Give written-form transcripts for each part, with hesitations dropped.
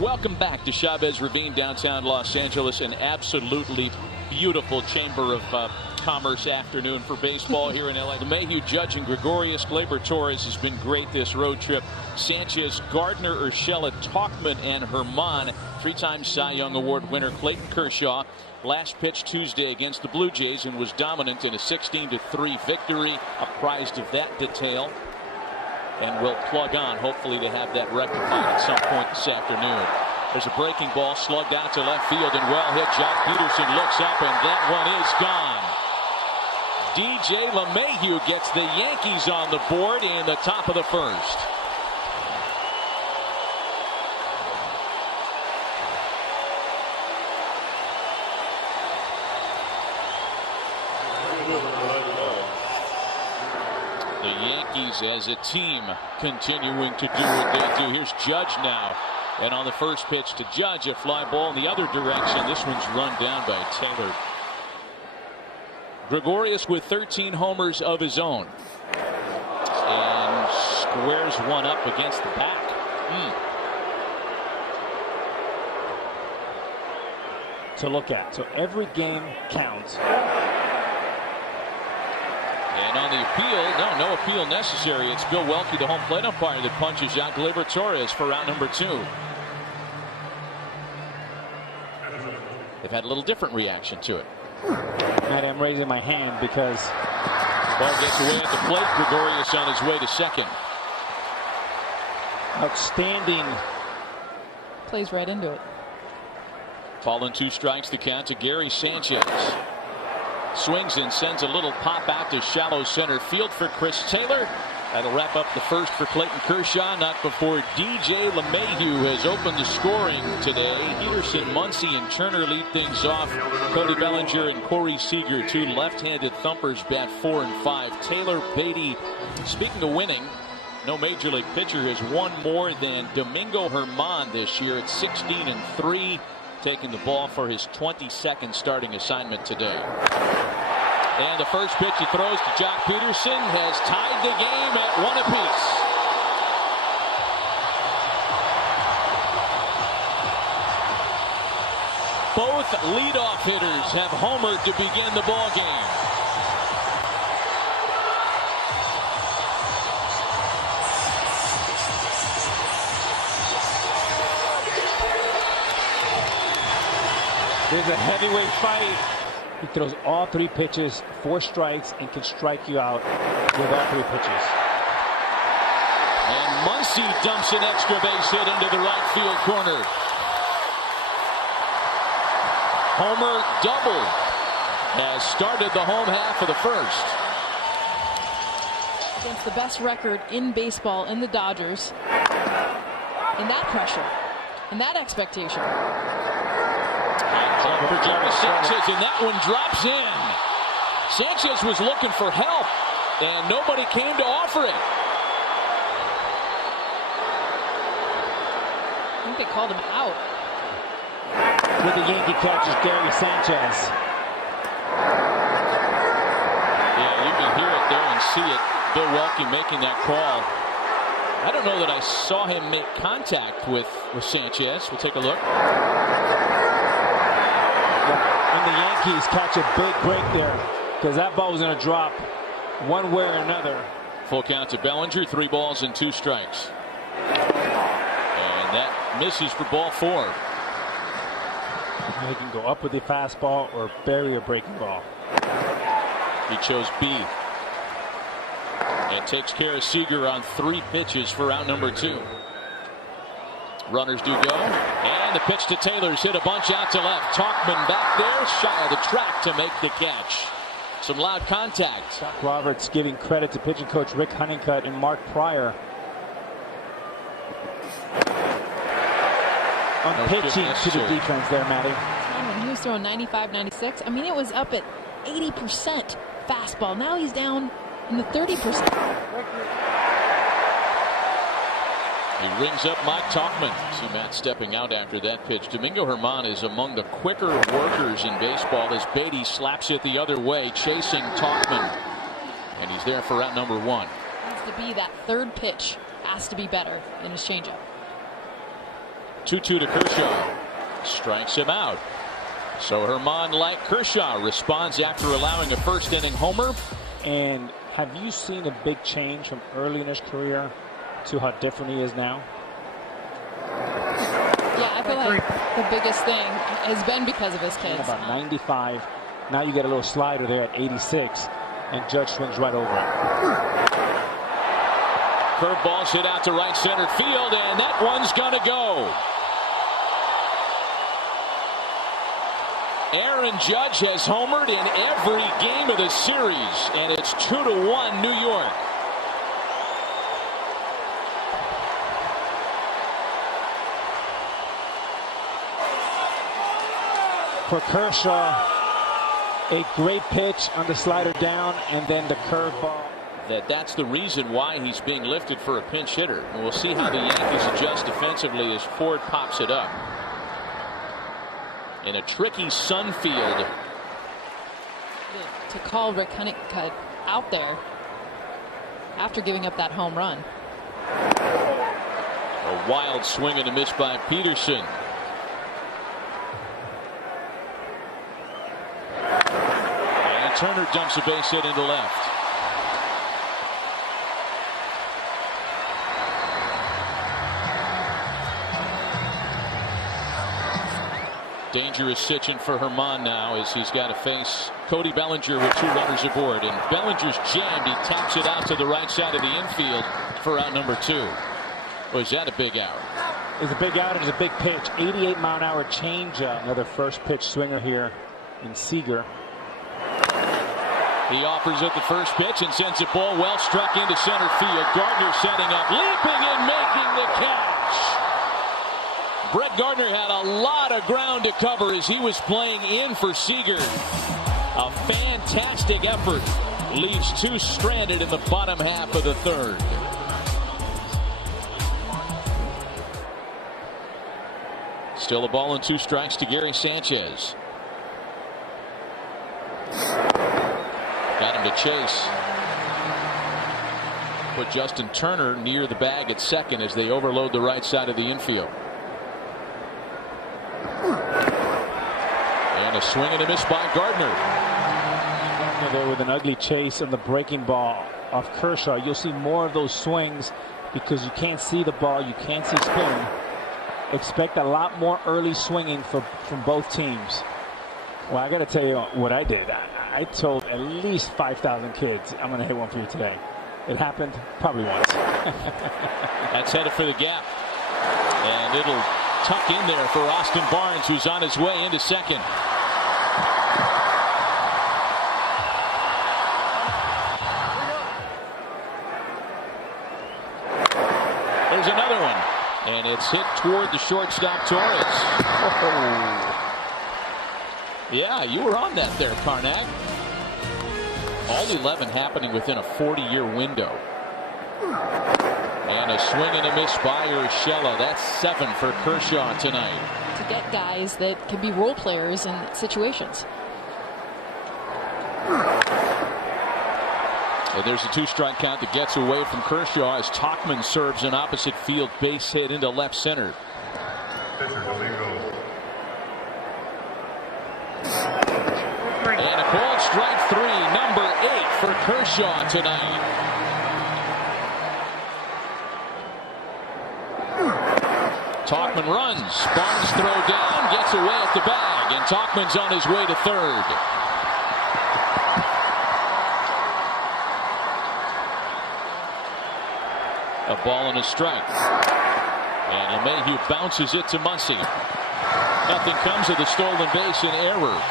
Welcome back to Chavez Ravine, downtown Los Angeles. An absolutely beautiful chamber of commerce afternoon for baseball here in LA. LeMahieu, Judge, and Gregorius. Gleyber Torres has been great this road trip. Sanchez, Gardner, Urshela, Tauchman, and Herman. Three-time Cy Young Award winner Clayton Kershaw last pitch Tuesday against the Blue Jays and was dominant in a 16-3 victory. Apprised of that detail, and we'll plug on hopefully to have that rectified at some point this afternoon. There's a breaking ball slugged out to left field and well hit. Jock Peterson looks up and that one is gone. DJ LeMahieu gets the Yankees on the board in the top of the first. The Yankees as a team continuing to do what they do. Here's Judge now. And on the first pitch to Judge, a fly ball in the other direction. This one's run down by Taylor. Gregorius with 13 homers of his own. And squares one up against the back. To look at. So every game counts. And on the appeal, no appeal necessary. It's Bill Welke, the home plate umpire, that punches out Gleyber Torres for round number 2. They've had a little different reaction to it. Matt, I'm raising my hand because ball gets away at the plate. Gregorius on his way to second. Outstanding. Plays right into it. Fallen 2 strikes, the count to Gary Sanchez. Swings and sends a little pop out to shallow center field for Chris Taylor. That'll wrap up the first for Clayton Kershaw. Not before DJ LeMahieu has opened the scoring today. Peterson, Muncy, and Turner lead things off. Cody Bellinger and Corey Seager, 2 left-handed thumpers, bat 4 and 5. Taylor, Beatty. Speaking of winning, no major league pitcher has won more than Domingo Herman this year at 16-3. Taking the ball for his 22nd starting assignment today. And the first pitch he throws to Jock Peterson has tied the game at 1 apiece. Both leadoff hitters have homered to begin the ball game. There's a heavyweight fight. He throws all 3 pitches, 4 strikes, and can strike you out with all 3 pitches. And Muncy dumps an extra base hit into the right field corner. Homer double has started the home half of the first. Against the best record in baseball in the Dodgers. And that pressure. And that expectation. For Jerry Sanchez, and that one drops in. Sanchez was looking for help, and nobody came to offer it. I think they called him out. With the Yankee catcher, Gary Sanchez. Yeah, you can hear it there and see it. Bill Welke making that call. I don't know that I saw him make contact with Sanchez. We'll take a look. And the Yankees catch a big break there because that ball was going to drop one way or another. Full count to Bellinger, 3 balls and 2 strikes. And that misses for ball 4. He can go up with the fastball or bury a breaking ball. He chose B. And takes care of Seager on 3 pitches for round number 2. Runners do go. And the pitch to Taylor's hit a bunch out to left. Tauchman back there, shy of the track to make the catch. Some loud contact. Doc Roberts giving credit to pitching coach Rick Honeycutt and Mark Pryor on pitching to the defense there, Matty. When he was throwing 95, 96, I mean, it was up at 80% fastball. Now he's down in the 30%. He rings up Mike Tauchman. See Matt stepping out after that pitch. Domingo Herman is among the quicker workers in baseball as Beatty slaps it the other way, chasing Tauchman. And he's there for out number 1. Needs to be that third pitch. Has to be better in his changeup. 2-2 to Kershaw. Strikes him out. So Herman, like Kershaw, responds after allowing a first-inning homer. And have you seen a big change from early in his career to how different he is now? Yeah, I feel like the biggest thing has been because of his kids. About 95. Now you get a little slider there at 86, and Judge swings right over it. Curveball's hit out to right center field, and that one's gonna go. Aaron Judge has homered in every game of the series, and it's 2-1 New York. For Kershaw, a great pitch on the slider down, and then the curveball. That's the reason why he's being lifted for a pinch hitter. And we'll see how the Yankees adjust defensively as Ford pops it up. In a tricky Sun field. To call Rick Honeycutt out there after giving up that home run. A wild swing and a miss by Peterson. And Turner dumps a base hit into left. Dangerous situation for Herman now as he's got to face Cody Bellinger with 2 runners aboard. And Bellinger's jammed. He taps it out to the right side of the infield for out number 2. Was that a big out? It's a big out. It's a big pitch. 88-mile-an-hour changeup. Another first pitch swinger here in Seager. He offers at the first pitch and sends a ball well struck into center field. Gardner setting up, leaping and making the catch. Brett Gardner had a lot of ground to cover as he was playing in for Seager. A fantastic effort. Leaves 2 stranded in the bottom half of the 3rd. Still a ball and 2 strikes to Gary Sanchez. Got him to chase. Put Justin Turner near the bag at second as they overload the right side of the infield. And a swing and a miss by Gardner. There with an ugly chase on the breaking ball off Kershaw. You'll see more of those swings because you can't see the ball. You can't see spin. Expect a lot more early swinging from both teams. Well, I got to tell you what I did. I told at least 5,000 kids I'm going to hit one for you today. It happened probably once. That's headed for the gap. And it'll tuck in there for Austin Barnes, who's on his way into second. There's another one. And it's hit toward the shortstop, Torres. Oh. Yeah, you were on that there, Karnak. All 11 happening within a 40-year window. And a swing and a miss by Urshela. That's 7 for Kershaw tonight. To get guys that can be role players in situations. And there's a 2-strike count that gets away from Kershaw as Tauchman serves an opposite field base hit into left center. And a called strike 3, number 8 for Kershaw tonight. Tauchman runs. Barnes throw down, gets away at the bag, and Tauchman's on his way to third. A ball and a strike. And LeMahieu bounces it to Muncy. Nothing comes of the stolen base and error.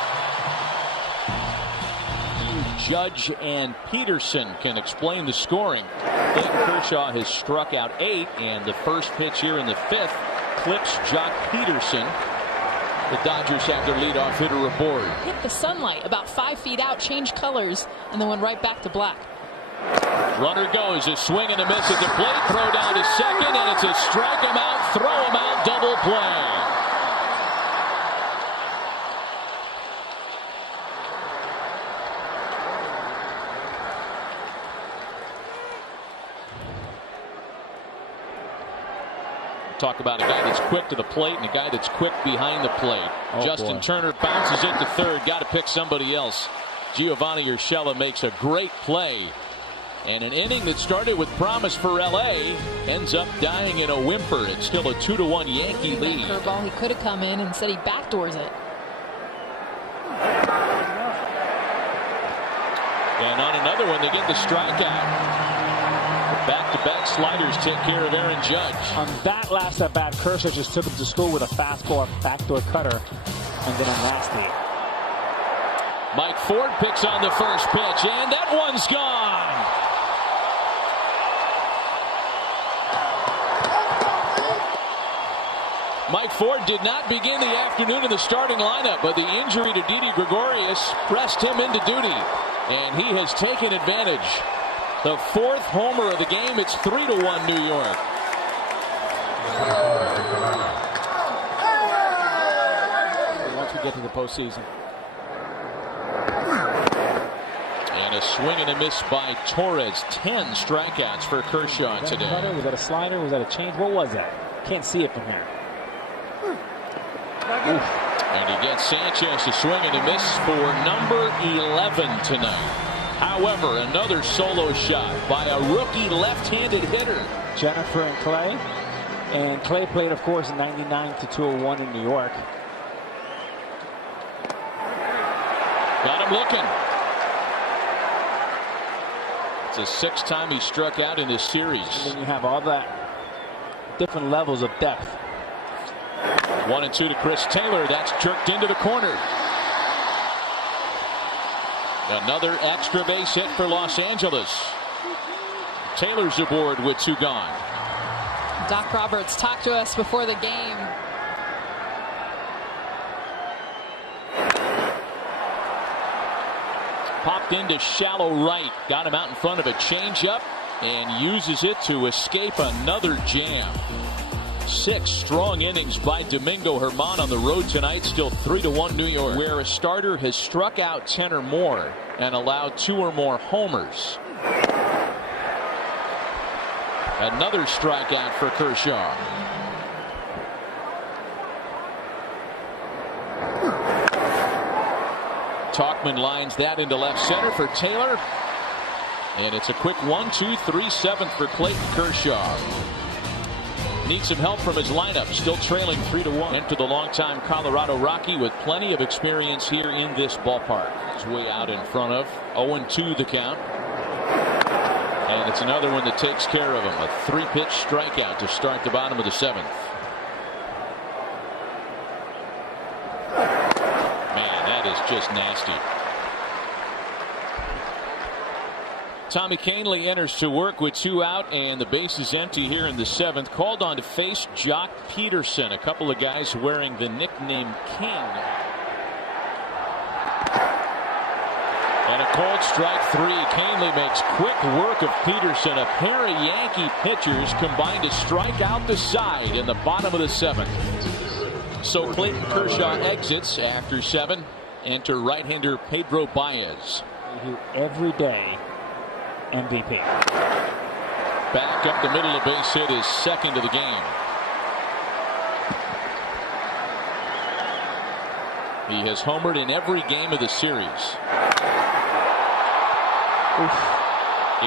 Judge and Peterson can explain the scoring. Clayton Kershaw has struck out 8, and the first pitch here in the 5th clips Jock Peterson. The Dodgers have their leadoff hitter aboard. Hit the sunlight about 5 feet out, changed colors, and then went right back to black. Runner goes, a swing and a miss at the plate, throw down to second, and it's a strike him out, throw him out, double play. Talk about a guy that's quick to the plate and a guy that's quick behind the plate. Justin Turner bounces it to third. Got to pick somebody else. Giovanni Urshela makes a great play. And an inning that started with promise for L.A. ends up dying in a whimper. It's still a 2-1 Yankee lead. Curveball, he could have come in and said he backdoors it. And on another one, they get the strikeout. Back-to-back sliders take care of Aaron Judge. On that last at bat, Kershaw just took him to school with a fastball, backdoor cutter, and then a nasty. Mike Ford picks on the first pitch, and that one's gone. Mike Ford did not begin the afternoon in the starting lineup, but the injury to Didi Gregorius pressed him into duty, and he has taken advantage. The fourth homer of the game. It's 3-1 New York. Once we get to the postseason. And a swing and a miss by Torres. 10 strikeouts for Kershaw today. Cutter? Was that a slider? Was that a change? What was that? Can't see it from here. And he gets Sanchez to swing and a miss for number 11 tonight. However, another solo shot by a rookie left-handed hitter. Jennifer and Clay. And Clay played, of course, in 99 to 201 in New York. Got him looking. It's the sixth time he struck out in this series. And then you have all that different levels of depth. 1-2 to Chris Taylor. That's jerked into the corner. Another extra base hit for Los Angeles. Taylor's aboard with 2 gone. Doc Roberts talked to us before the game. Popped into shallow right. Got him out in front of a changeup and uses it to escape another jam. 6 strong innings by Domingo Germán on the road tonight. Still 3-1 New York, where a starter has struck out 10 or more and allowed 2 or more homers. Another strikeout for Kershaw. Tauchman lines that into left center for Taylor, and it's a quick 1-2-3 seventh for Clayton Kershaw. Needs some help from his lineup. Still trailing 3-1. Enter the longtime Colorado Rocky with plenty of experience here in this ballpark. He's way out in front of 0-2 the count. And it's another one that takes care of him. A 3-pitch strikeout to start the bottom of the 7th. Man, that is just nasty. Tommy Kahnle enters to work with 2 out, and the base is empty here in the 7th. Called on to face Jock Peterson, a couple of guys wearing the nickname King. And a cold strike 3. Kahnle makes quick work of Peterson. A pair of Yankee pitchers combined to strike out the side in the bottom of the 7th. So Clayton Kershaw exits after 7. Enter right-hander Pedro Baez. Every day. MVP. Back up the middle of base hit, is second of the game. He has homered in every game of the series.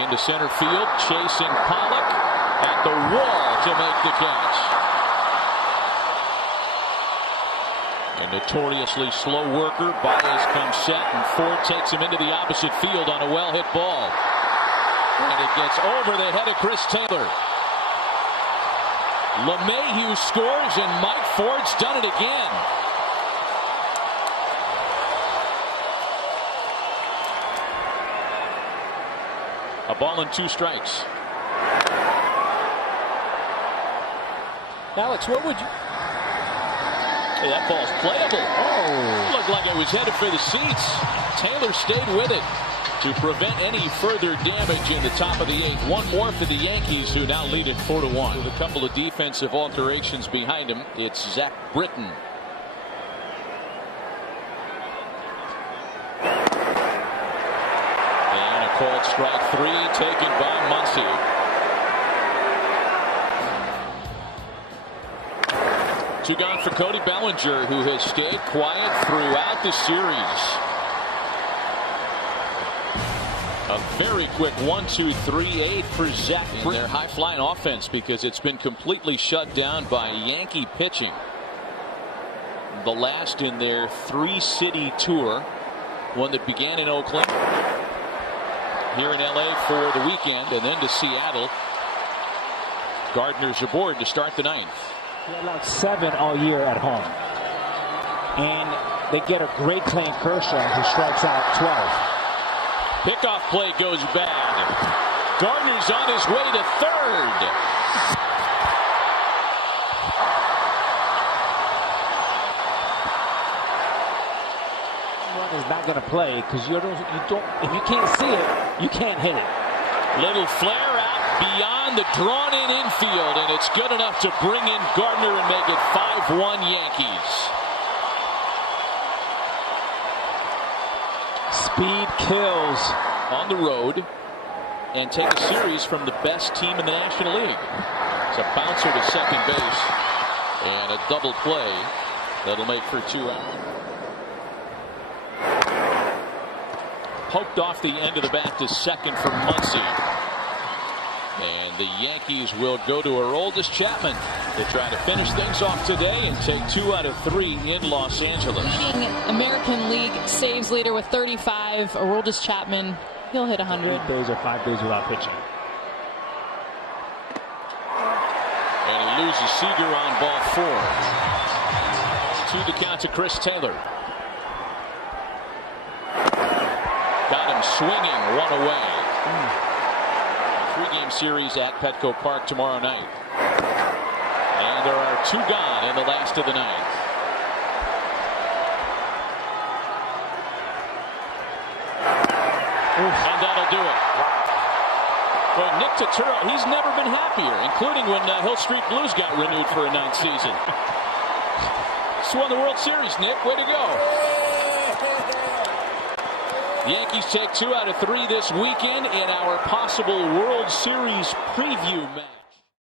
Into center field, chasing Pollock at the wall to make the catch. A notoriously slow worker. Baez comes set, and Ford takes him into the opposite field on a well-hit ball. And it gets over the head of Chris Taylor. LeMahieu scores, and Mike Ford's done it again. A ball and 2 strikes. Alex, what would you... Hey, that ball's playable. Oh. Looked like it was headed for the seats. Taylor stayed with it to prevent any further damage in the top of the 8th. One more for the Yankees, who now lead it 4-1. With a couple of defensive alterations behind him, it's Zach Britton. And a called strike 3 taken by Muncy. Two gone for Cody Bellinger, who has stayed quiet throughout the series. A very quick 1-2-3-8 for Zach in their high-flying offense, because it's been completely shut down by Yankee pitching. The last in their three-city tour, one that began in Oakland, here in LA for the weekend, and then to Seattle. Gardner's aboard to start the ninth. He allowed 7 all year at home. And they get a great play in Kershaw, who strikes out 12. Pickoff play goes bad. Gardner's on his way to third. Run is not going to play, because you don't. If you can't see it, you can't hit it. Little flare out beyond the drawn-in infield, and it's good enough to bring in Gardner and make it 5-1 Yankees. Speed kills on the road and take a series from the best team in the National League. It's a bouncer to second base and a double play that'll make for 2 out. Poked off the end of the bat to second for Muncy. And the Yankees will go to Aroldis Chapman to try to finish things off today and take 2 out of 3 in Los Angeles. Leading American League saves leader with 35, Aroldis Chapman. He'll hit 100. 8 days or 5 days without pitching. And he loses Seager on ball 4. 2 to count to Chris Taylor. Got him swinging, 1 away. 3-game series at Petco Park tomorrow night. And there are 2 gone in the last of the ninth. And that'll do it. But Nick Turturro, he's never been happier, including when Hill Street Blues got renewed for a 9th season. Just won the World Series, Nick. Way to go. The Yankees take 2 out of 3 this weekend in our possible World Series preview match.